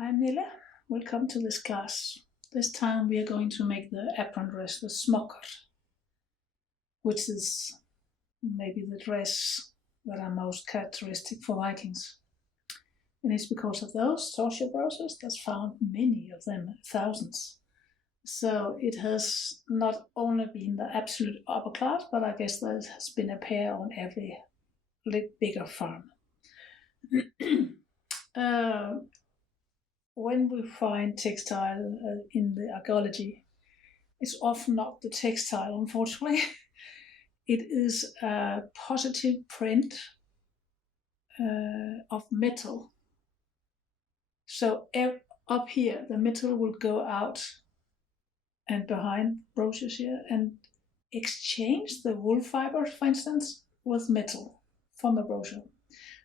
I'm Nille. Welcome to this class. This time we are going to make the apron dress, the Smokr, which is maybe the dress that are most characteristic for Vikings. And it's because of those torture browsers that's found many of them, thousands. So it has not only been the absolute upper class, but I guess there has been a pair on every bigger farm. When we find textile in the archaeology, it's often not the textile, unfortunately. It is a positive print of metal. So up here, the metal will go out and behind brochures here and exchange the wool fibers, for instance, with metal from a brochure.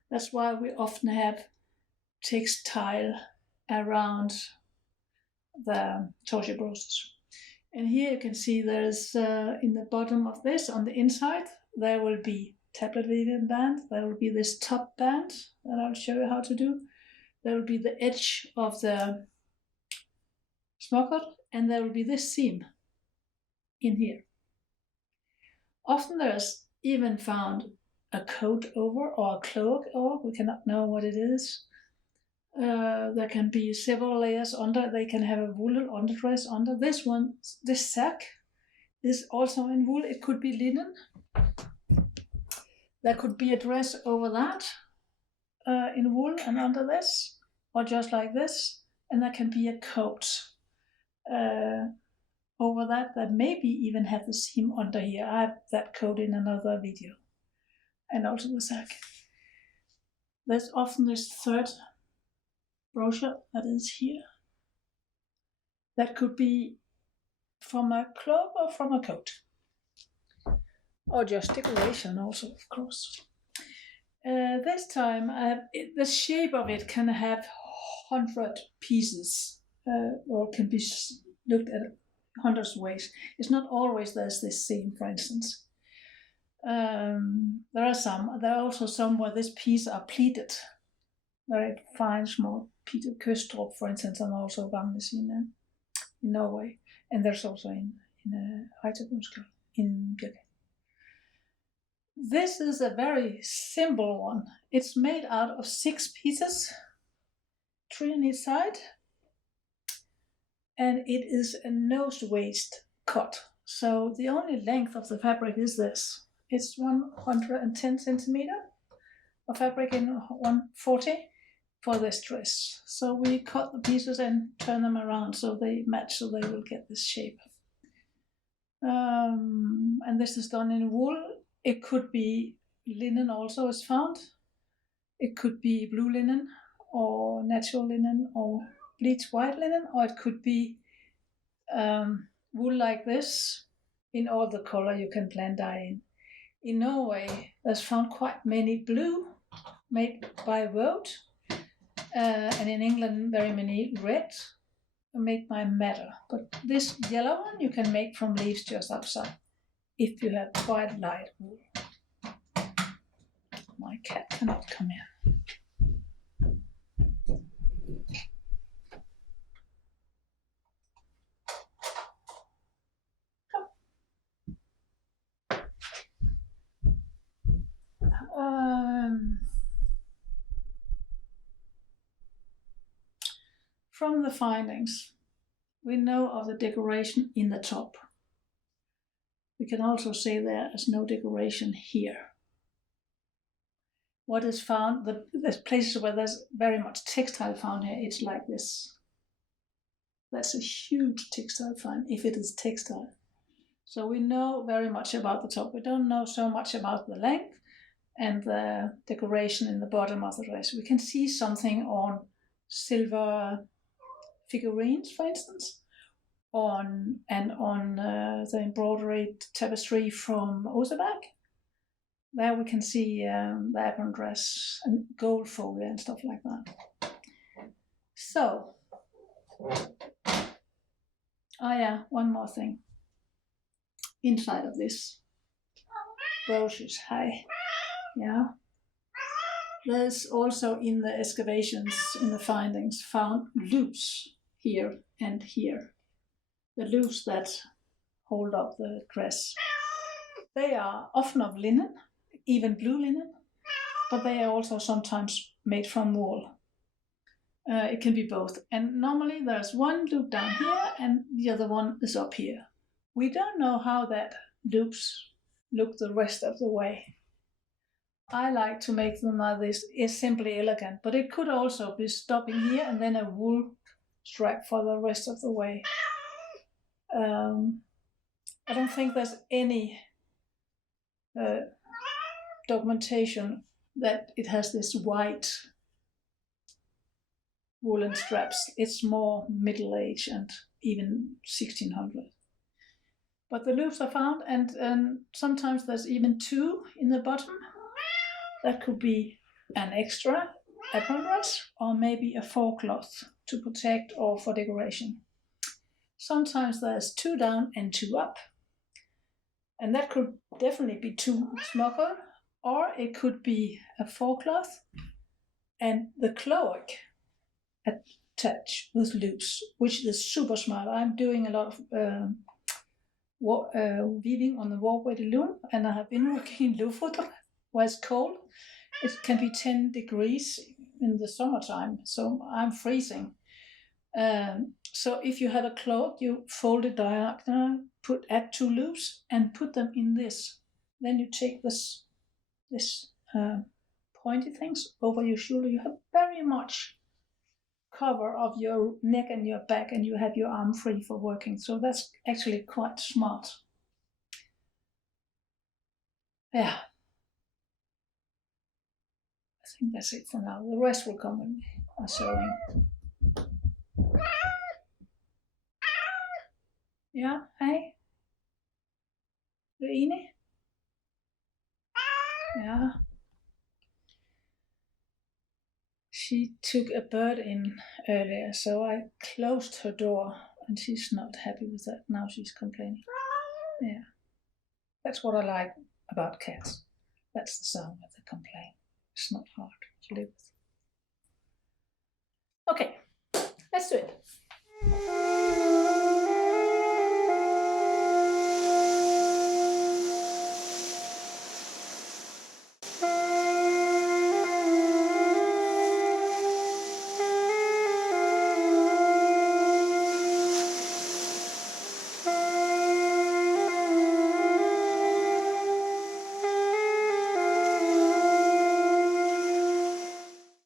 That's why we often have textile around the torture brochures. And here you can see there's in the bottom of this, on the inside, there will be tablet weaving band. There will be this top band that I'll show you how to do. There will be the edge of the Smokr, and there will be this seam in here. Often there's even found a coat over or a cloak over. We cannot know what it is. There can be several layers under. They can have a woolen underdress under. This one, this sack, is also in wool. It could be linen. There could be a dress over that in wool and under this, or just like this. And there can be a coat over that maybe even have the seam under here. I have that coat in another video. And also the sack. There's often this third brochure that is here. That could be from a cloak or from a coat. Or just decoration also, of course. This time, the shape of it can have 100 pieces, or can be looked at hundreds of ways. It's not always there's this seam, for instance. There are also some where this piece are pleated. Very fine, small pleated Køstrup, for instance, and also Vamnes in Norway. And there's also in Mønstre, in Birke. This is a very simple one. It's made out of 6 pieces, 3 on each side. And it is a nose waist cut. So the only length of the fabric is this. It's 110 centimeter of fabric in 140 for this dress. So we cut the pieces and turn them around so they match, so they will get this shape. And this is done in wool. It could be linen also is found. It could be blue linen or natural linen or bleached white linen, or it could be wool like this in all the color you can blend dye in. In Norway, there's found quite many blue made by woad, and in England, very many red made by madder. But this yellow one you can make from leaves just outside if you have quite light wool. My cat cannot come in. From the findings, we know of the decoration in the top. We can also say there is no decoration here. What is found, there's places where there's very much textile found here, it's like this. That's a huge textile find, if it is textile. So we know very much about the top. We don't know so much about the length and the decoration in the bottom of the dress. We can see something on silver figurines, for instance, on the embroidery tapestry from Oseberg. There we can see the apron dress and gold folia and stuff like that. So, one more thing. Inside of this brochures, hi, yeah. There's also in the excavations, in the findings, found loops here and here. The loops that hold up the dress. They are often of linen, even blue linen, but they are also sometimes made from wool. It can be both. And normally there's one loop down here and the other one is up here. We don't know how that loops look the rest of the way. I like to make them like this. It's simply elegant, but it could also be stopping here and then a wool strap for the rest of the way. I don't think there's any documentation that it has this white woolen straps. It's more Middle Age and even 1600. But the loops are found, and sometimes there's even two in the bottom. That could be an extra apron dress or maybe a forecloth to protect or for decoration. Sometimes there's two down and two up. And that could definitely be two Smokr, or it could be a forecloth and the cloak attached with loops, which is super smart. I'm doing a lot of weaving on the walkway de loom, and I have been working in Lofoten where it's cold. It can be 10 degrees in the summertime, so I'm freezing. So if you have a cloth, you fold it diagonal, add two loops, and put them in this. Then you take this pointy things over your shoulder. You have very much cover of your neck and your back, and you have your arm free for working. So that's actually quite smart. Yeah. I think that's it for now. The rest will come when we are sewing. Ja, hej. Er du enig? Yeah. She took a bird in earlier, so I closed her door, and she's not happy with that. Now she's complaining. Yeah. That's what I like about cats. That's the sound that they complain. It's not hard to live with. Okay, let's do it.